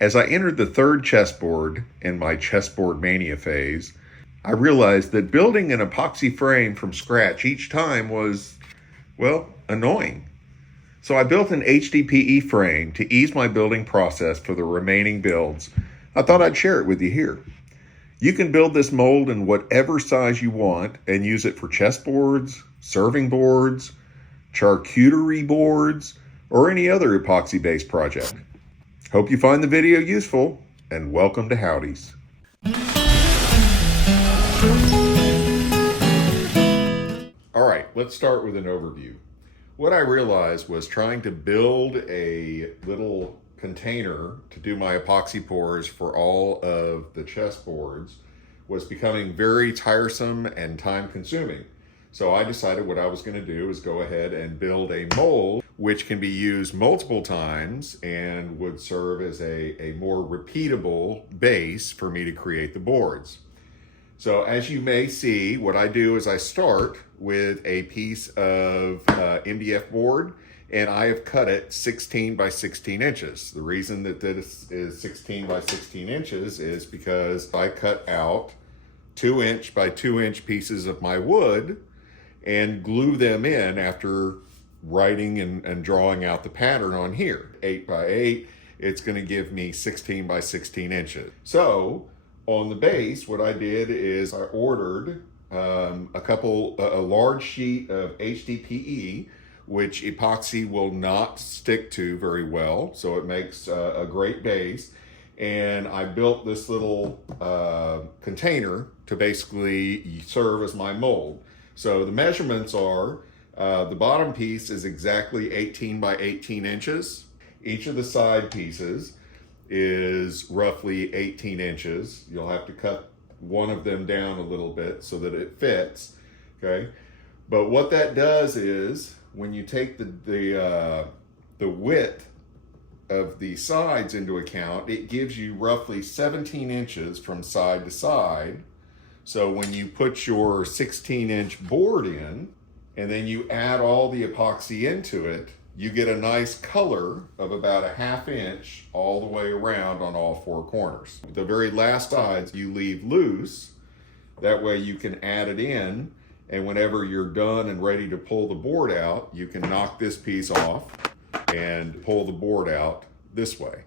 As I entered the third chessboard in my chessboard mania phase, I realized that building an epoxy frame from scratch each time was, well, annoying. So I built an HDPE frame to ease my building process for the remaining builds. I thought I'd share it with you here. You can build this mold in whatever size you want and use it for chessboards, serving boards, charcuterie boards, or any other epoxy-based project. Hope you find the video useful, and welcome to Howdies. All right, let's start with an overview. What I realized was trying to build a little container to do my epoxy pours for all of the chessboards was becoming very tiresome and time consuming. So I decided what I was going to do is go ahead and build a mold which can be used multiple times and would serve as a more repeatable base for me to create the boards. So as you may see, what I do is I start with a piece of MDF board, and I have cut it 16 by 16 inches. The reason that this is 16 by 16 inches is because I cut out 2-inch by 2-inch pieces of my wood and glue them in after writing and drawing out the pattern on here. 8 by 8, it's going to give me 16 by 16 inches. So on the base, what I did is I ordered a large sheet of HDPE, which epoxy will not stick to very well, so it makes a great base. And I built this little container to basically serve as my mold. So the measurements are, the bottom piece is exactly 18 by 18 inches. Each of the side pieces is roughly 18 inches. You'll have to cut one of them down a little bit so that it fits, okay? But what that does is, when you take the width of the sides into account, it gives you roughly 17 inches from side to side. So when you put your 16-inch board in, and then you add all the epoxy into it, you get a nice color of about a 1/2 inch all the way around on all 4 corners. The very last sides you leave loose, that way you can add it in, and whenever you're done and ready to pull the board out, you can knock this piece off and pull the board out this way.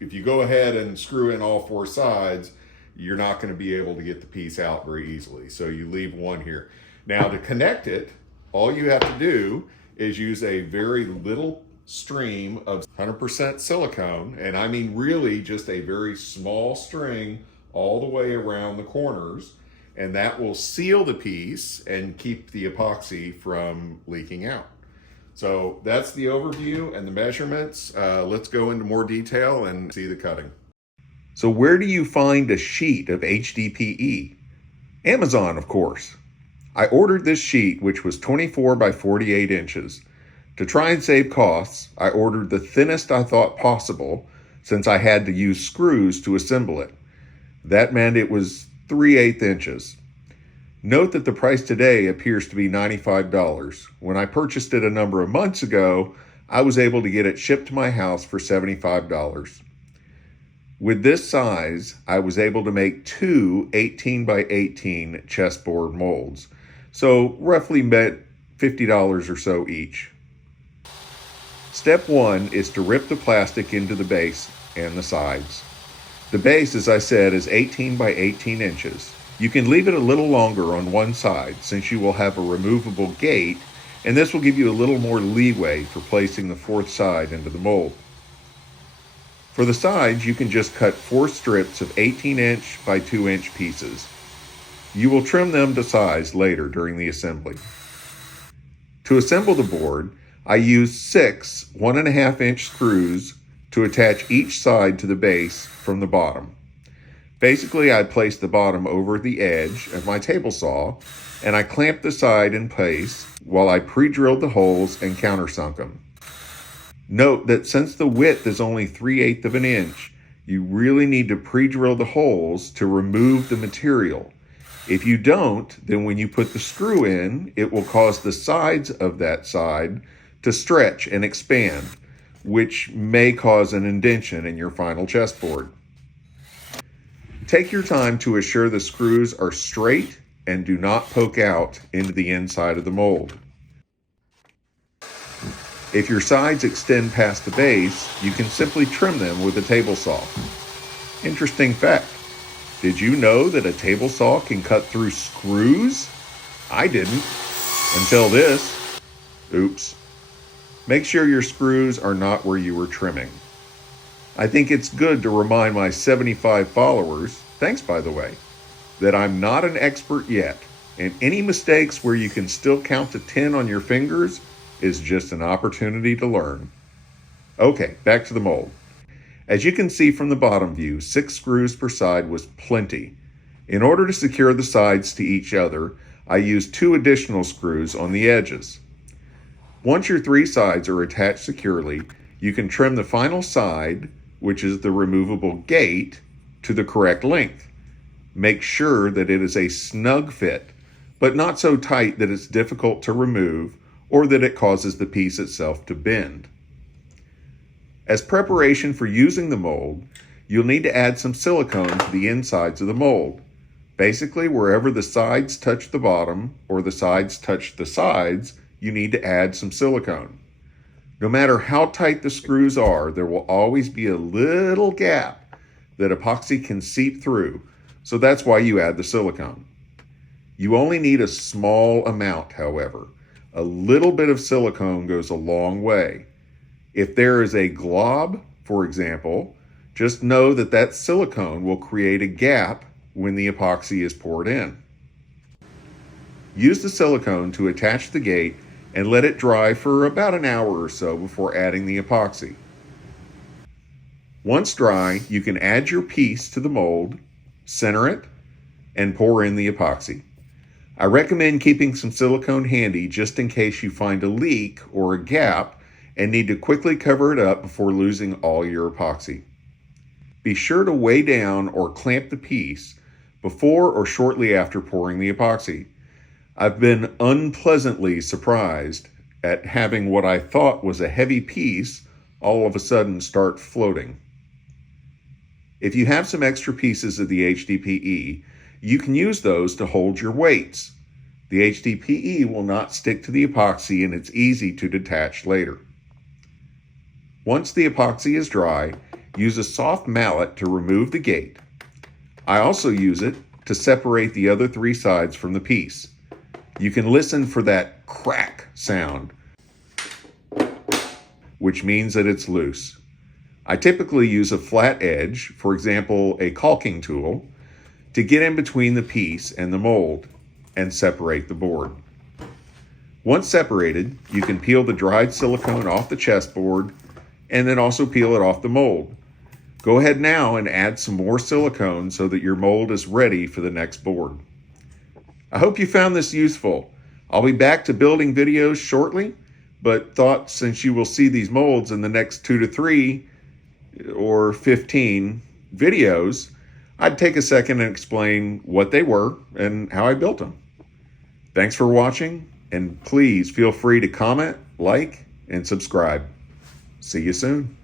If you go ahead and screw in all 4 sides, you're not going to be able to get the piece out very easily. So you leave one here. Now to connect it, all you have to do is use a very little stream of 100% silicone, and I mean really just a very small string all the way around the corners, and that will seal the piece and keep the epoxy from leaking out. So that's the overview and the measurements. Let's go into more detail and see the cutting. So where do you find a sheet of HDPE? Amazon, of course. I ordered this sheet, which was 24 by 48 inches. To try and save costs, I ordered the thinnest I thought possible, since I had to use screws to assemble it. That meant it was 3/8 inches. Note that the price today appears to be $95. When I purchased it a number of months ago, I was able to get it shipped to my house for $75. With this size, I was able to make 2 18 by 18 chessboard molds, so roughly met $50 or so each. Step 1 is to rip the plastic into the base and the sides. The base, as I said, is 18 by 18 inches. You can leave it a little longer on one side since you will have a removable gate, and this will give you a little more leeway for placing the 4th side into the mold. For the sides, you can just cut 4 strips of 18-inch by 2-inch pieces. You will trim them to size later during the assembly. To assemble the board, I used 6 1.5-inch screws to attach each side to the base from the bottom. Basically, I placed the bottom over the edge of my table saw, and I clamped the side in place while I pre-drilled the holes and countersunk them. Note that since the width is only 3/8 of an inch, you really need to pre-drill the holes to remove the material. If you don't, then when you put the screw in, it will cause the sides of that side to stretch and expand, which may cause an indentation in your final chessboard. Take your time to assure the screws are straight and do not poke out into the inside of the mold. If your sides extend past the base, you can simply trim them with a table saw. Interesting fact, did you know that a table saw can cut through screws? I didn't, until this. Oops. Make sure your screws are not where you were trimming. I think it's good to remind my 75 followers, thanks by the way, that I'm not an expert yet, and any mistakes where you can still count to 10 on your fingers is just an opportunity to learn. Okay, back to the mold. As you can see from the bottom view, 6 screws per side was plenty. In order to secure the sides to each other, I used 2 additional screws on the edges. Once your 3 sides are attached securely, you can trim the final side, which is the removable gate, to the correct length. Make sure that it is a snug fit, but not so tight that it's difficult to remove or that it causes the piece itself to bend. As preparation for using the mold, you'll need to add some silicone to the insides of the mold. Basically, wherever the sides touch the bottom or the sides touch the sides, you need to add some silicone. No matter how tight the screws are, there will always be a little gap that epoxy can seep through, so that's why you add the silicone. You only need a small amount, however. A little bit of silicone goes a long way. If there is a glob, for example, just know that that silicone will create a gap when the epoxy is poured in. Use the silicone to attach the gate and let it dry for about an hour or so before adding the epoxy. Once dry, you can add your piece to the mold, center it, and pour in the epoxy. I recommend keeping some silicone handy just in case you find a leak or a gap and need to quickly cover it up before losing all your epoxy. Be sure to weigh down or clamp the piece before or shortly after pouring the epoxy. I've been unpleasantly surprised at having what I thought was a heavy piece all of a sudden start floating. If you have some extra pieces of the HDPE, you can use those to hold your weights. The HDPE will not stick to the epoxy and it's easy to detach later. Once the epoxy is dry, use a soft mallet to remove the gate. I also use it to separate the other 3 sides from the piece. You can listen for that crack sound, which means that it's loose. I typically use a flat edge, for example, a caulking tool, to get in between the piece and the mold and separate the board. Once separated, you can peel the dried silicone off the chessboard and then also peel it off the mold. Go ahead now and add some more silicone so that your mold is ready for the next board. I hope you found this useful. I'll be back to building videos shortly, but thought since you will see these molds in the next 2 to 3 or 15 videos, I'd take a second and explain what they were and how I built them. Thanks for watching, and please feel free to comment, like, and subscribe. See you soon.